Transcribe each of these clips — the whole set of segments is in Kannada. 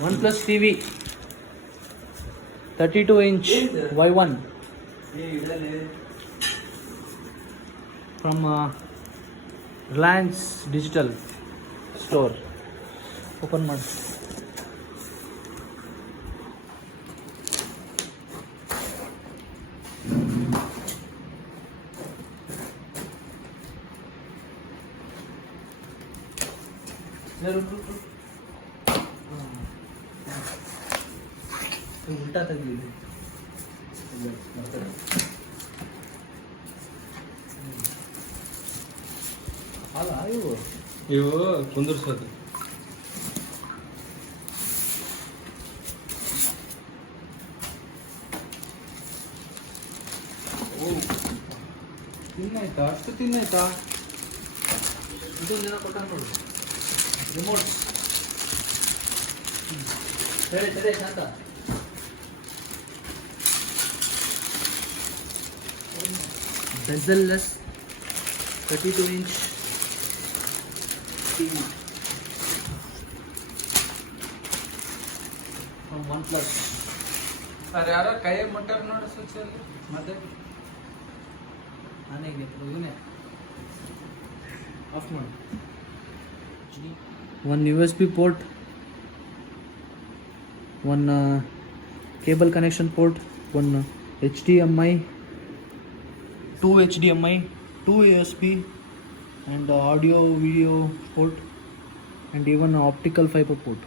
OnePlus TV 32-inch Y1 from Reliance Digital Store. Open ಮಾಡಿ. ಉಲ್ಟಾ ತೆಗೀಲಿ. ಅಲ್ಲ ಇವು ಕುಂದರ್ಸೋದು. ತಿನ್ನಾಯ್ತಾ? ಅಷ್ಟು ತಿನ್ನಾಯ್ತಾ? ಇದೊಂದು ದಿನ ಕೊಟ್ಟ ನೋಡು ರಿಮೋಟ್. ಸರಿ ಶಾಂತ. bezel-less 32-inch TV from OnePlus. Sir ಯಾರೋ ಕೈ ಮುಟ್ಟಾರ ನೋಡಿ ಸ್ವಿಚ್ ಅಲ್ಲಿ. ಮತ್ತೆ ನಾನೇ ಇವನೇ ಆಫ್ ಮಾಡಿ. one USB port, one cable connection port, one HDMI, two HDMI, two USB, and audio video port, and even optical fiber port.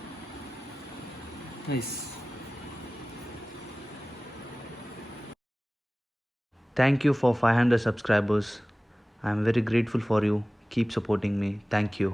Nice. Thank you for 500 subscribers. I am very grateful for you. Keep supporting me. Thank you.